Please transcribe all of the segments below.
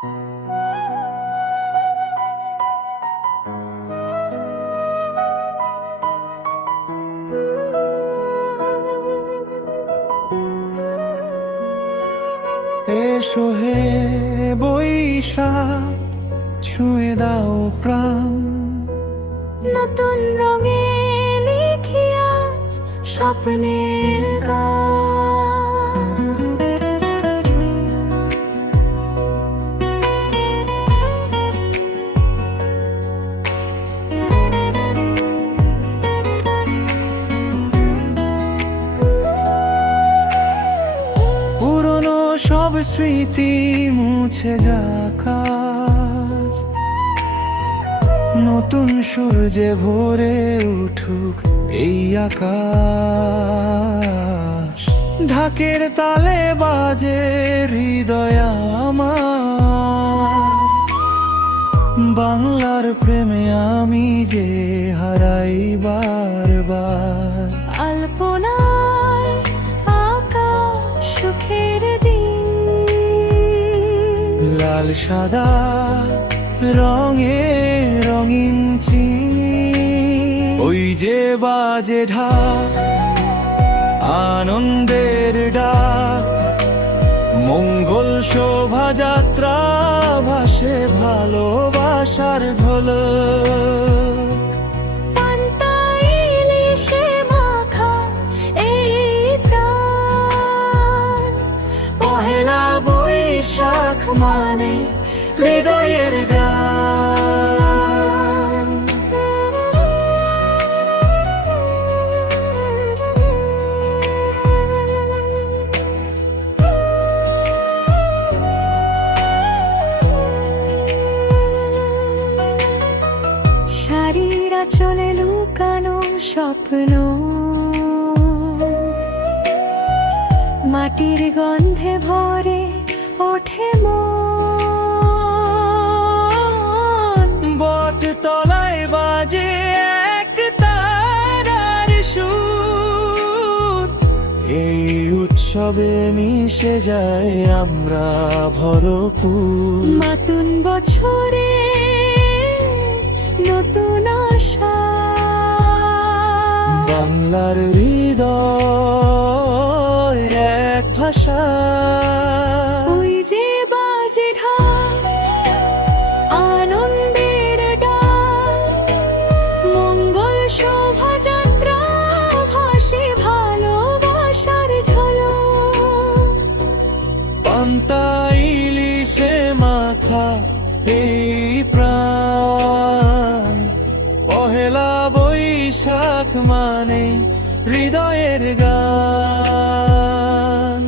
এসো হে বৈশাখ, ছুঁয়ে দাও প্রাণ, নতুন রঙে লিখি আজ স্বপ্নের গান। পুরনো সব স্মৃতি মুছে যাক আজ, নতুন সূর্যে ভরে উঠুক এই আকাশ। ঢাকের তালে বাজে হৃদয় আমার, বাংলার প্রেমে আমি যে হারাই বারবার। আলপনায় আকাশ সুখের দিন, লাল সাদা রঙে রঙিন চিন। ওই যে বাজে ঢাক, আনন্দের ডাক, মঙ্গল শোভাযাত্রা ভাসে ভালোবাসার ঝলক। পান্তা ইলিশে মাখা এই প্রাণ, পহেলা বৈশাখ মানে হৃদয়ের গান। শাড়ির আঁচলে লুকানো স্বপ্ন, মাটির গন্ধে ভরে ওঠে মন। বট তলায় বাজে এক তারার সুর, এই উৎসবে মিশে যায় আমরা ভরপুর। নতুন বছরে নতুন আশা, বাংলার হৃদয় এক ভাষা। ওই যে বাজে ঢাক, আনন্দের ডাক, মঙ্গল শোভাযাত্রা ভাসে ভালোবাসার ঝলক। পান্তা ইলিশে মাখা এই প্রাণ, পহেলা বৈশাখ মানে হৃদয়ের গান।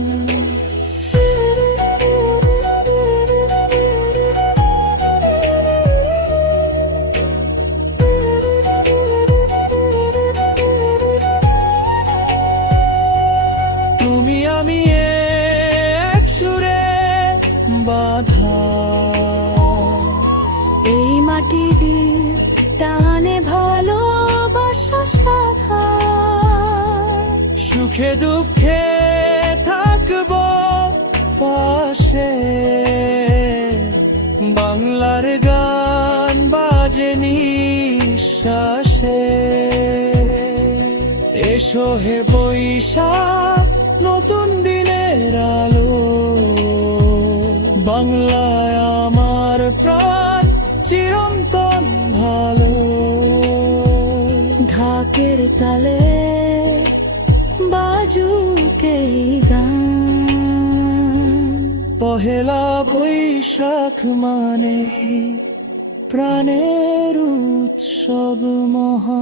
তুমি আমি এক সুরে বাঁধা, এই মাটির টানে ভালোবাসা সাধা। সুখে দুঃখে থাকবো পাশে, বাংলার গান বাজে নিঃশ্বাসে। এসো হে বৈশাখ, নতুন দিনের আলো, বাংলায় আমার প্রাণ চিরন্তন ভালো। ঢাকের তালে বাজুক এই গান, পহেলা বৈশাখ মানে প্রাণের উৎসব মহা।